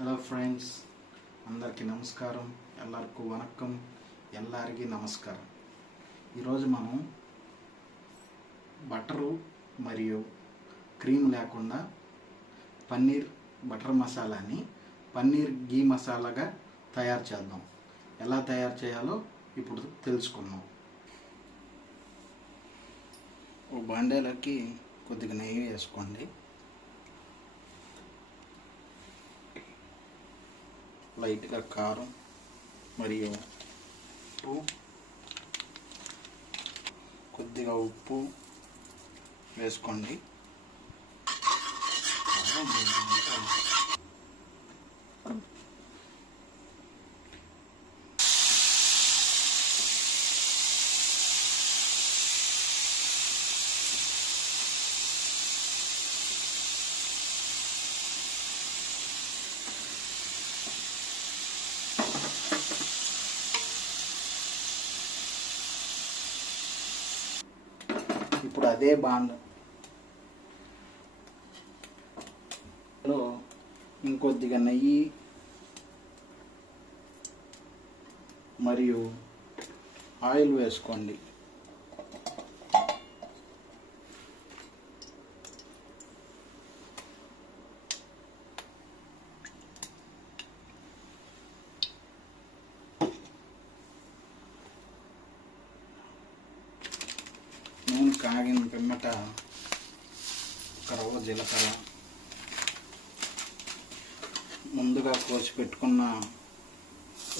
Hello friends, అందరికీ నమస్కారం. ఎల్లరికూ వనక్కం, ఎల్లరికీ నమస్కారం. ఈరోజు మనం బటరు మరియు క్రీమ్ లేకుండా పన్నీర్ బటర్ మసాలాని పన్నీర్ గీ మసాలాగా తయారు చేద్దాం. ఎలా తయారు చేయాలో ఇప్పుడు తెలుసుకుందాం. ఓ బాండేలోకి కొద్దిగా నెయ్యి వేసుకోండి. లైట్గా కారం మరియు కొద్దిగా ఉప్పు వేసుకోండి. ఇప్పుడు అదే బాండలో ఇంకొద్దిగా నెయ్యి మరియు ఆయిల్ వేసుకోండి. నూనె కాగిన పిమ్మట ఒక రవ్వ జీలకర్ర, ముందుగా కోసి పెట్టుకున్న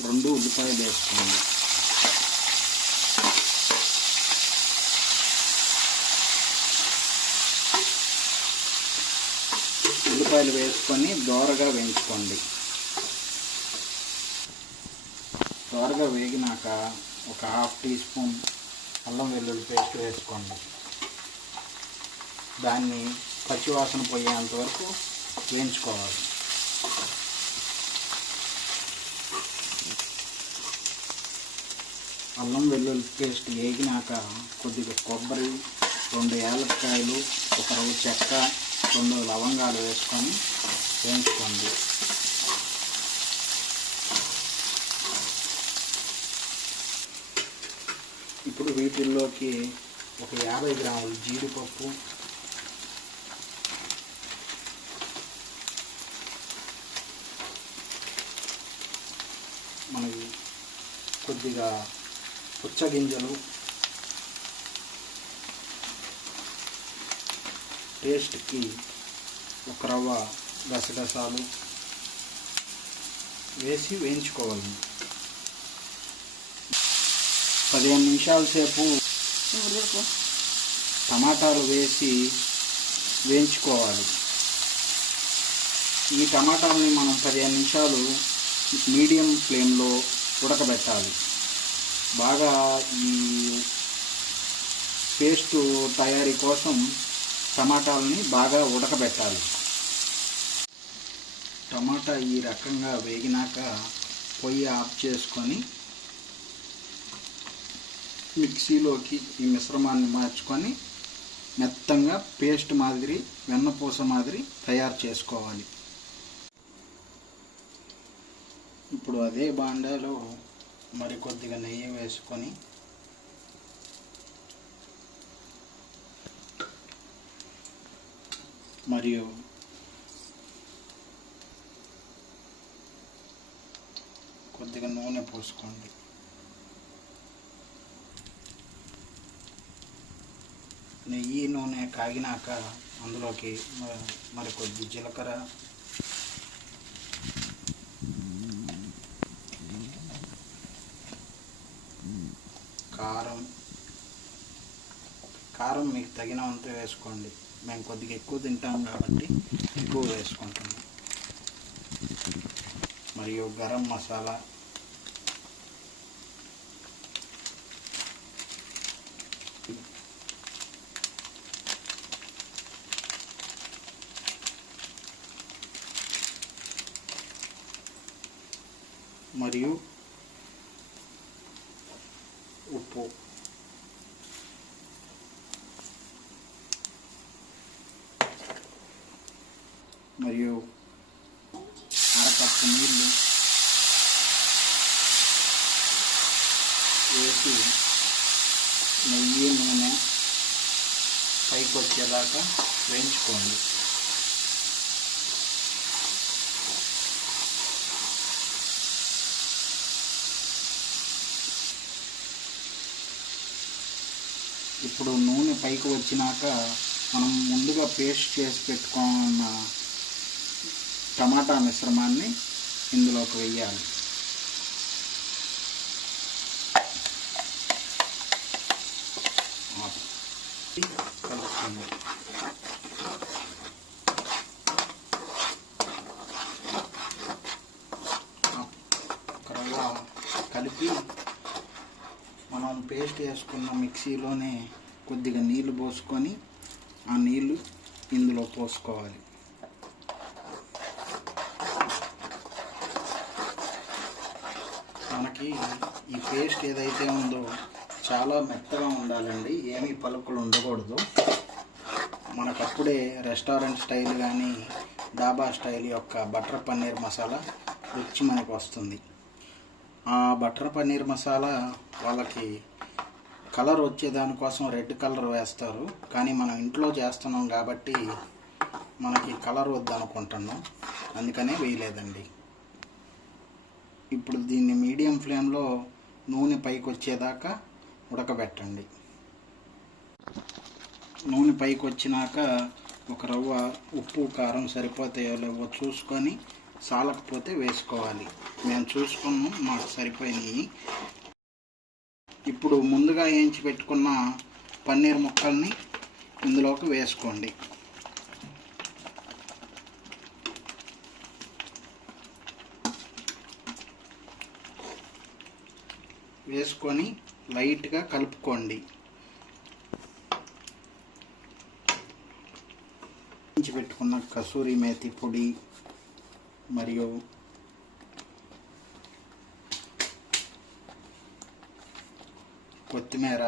2 ఉల్లిపాయలు వేసుకోండి. ఉల్లిపాయలు వేసుకొని దోరగా వేయించుకోండి. దోరగా వేగినాక ఒక 1/2 టీ స్పూన్ అల్లం వెల్లుల్లి పేస్ట్ వేసుకోండి. దాన్ని పచ్చివాసన పోయేంత వరకు వేయించుకోవాలి. అల్లం వెల్లుల్లి పేస్ట్ వేగినాక కొద్దిగా కొబ్బరి, 2 యాలక్కాయలు, ఒక రవ్వ చెక్క, 2 లవంగాలు వేసుకొని వేయించుకోండి. ఇప్పుడు వీటిల్లోకి ఒక 50 గ్రాముల జీడిపప్పు, మనకి కొద్దిగా పుచ్చగింజలు, టేస్ట్కి ఒక రవ్వ గసగసాలు వేసి వేయించుకోవాలి. 15 నిమిషాల సేపు టమాటాలు వేసి వేయించుకోవాలి. ఈ టమాటాలని మనం 15 నిమిషాలు మీడియం ఫ్లేమ్లో ఉడకబెట్టాలి. బాగా ఈ పేస్టు తయారీ కోసం టమాటాలని బాగా ఉడకబెట్టాలి. టమాటా ఈ రకంగా వేగినాక పొయ్యి ఆఫ్ చేసుకొని మిక్సీలోకి ఈ మిశ్రమాన్ని మార్చుకొని మెత్తంగా పేస్ట్ మాదిరి, వెన్నపూస మాదిరి తయారు చేసుకోవాలి. ఇప్పుడు అదే బాండాలో మరికొద్దిగా నెయ్యి వేసుకొని మరియు కొద్దిగా నూనె పోసుకోండి. నెయ్యి నూనె కాగినాక అందులోకి మరికొద్ది జీలకర్ర, కారం మీకు తగినంత వేసుకోండి. మేము కొద్దిగా ఎక్కువ తింటాం కాబట్టి ఎక్కువ వేసుకుంటాము. మరియు గరం మసాలా, మరియు ఉప్పు. మరియు 1/2 కప్పు వేసి నెయ్యి నూనె పైకి వచ్చేదాకా వేయించుకోండి. ఇప్పుడు నూనె పైకి వచ్చినాక మనం ముందుగా పేస్ట్ చేసి పెట్టుకున్న టమాటా మిశ్రమాన్ని ఇందులోకి వేయాలి. కలుపుకోండి. కలిపి మనం పేస్ట్ వేసుకున్న మిక్సీలోనే కొద్దిగా నీళ్లు పోసుకొని ఆ నీళ్లు ఇందులో పోసుకోవాలి. మనకి ఈ పేస్ట్ ఏదైతే ఉందో చాలా మెత్తగా ఉండాలండి, ఏమీ పలుకులు ఉండకూడదు. మనకప్పుడే రెస్టారెంట్ స్టైల్ కానీ డాబా స్టైల్ యొక్క బటర్ పన్నీర్ మసాలా రుచి మనకు వస్తుంది. ఆ బటర్ పన్నీర్ మసాలా వాళ్ళకి కలర్ వచ్చేదానికోసం రెడ్ కలర్ వేస్తారు, కానీ మనం ఇంట్లో చేస్తున్నాం కాబట్టి మనకి కలర్ వద్దనుకుంటున్నాం, అందుకనే వేయలేదండి. ఇప్పుడు దీన్ని మీడియం ఫ్లేమ్లో నూనె పైకి వచ్చేదాకా ఉడకబెట్టండి. నూనె పైకి వచ్చినాక ఒక రవ్వ ఉప్పు కారం సరిపోతాయో లేవో చూసుకొని సాలకపోతే వేసుకోవాలి. మేము చూసుకున్నాం, మాకు సరిపోయినాయి. ఇప్పుడు ముందుగా వేయించి పెట్టుకున్న పన్నీర్ ముక్కల్ని ఇందులోకి వేసుకోండి. వేసుకొని లైట్గా కలుపుకోండి. వేయించి పెట్టుకున్న కసూరి మేతి పొడి మరియు కొత్తిమీర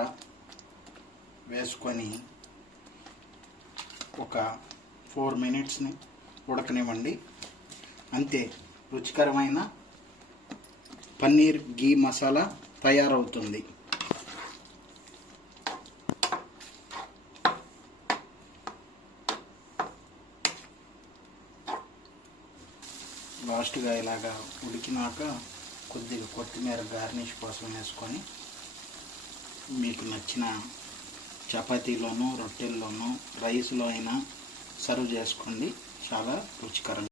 వేసుకొని ఒక 4 మినిట్స్ని ఉడకనివ్వండి. అంతే, రుచికరమైన పన్నీర్ గీ మసాలా తయారవుతుంది. లాస్ట్గా ఇలాగా ఉడికినాక కొద్దిగా కొత్తిమీర గార్నిష్ కోసం వేసుకొని మీకు నచ్చిన చపాతీలోనూ రొట్టెల్లోనూ రైస్లో అయినా సర్వ్ చేసుకోండి. చాలా రుచికరంగా.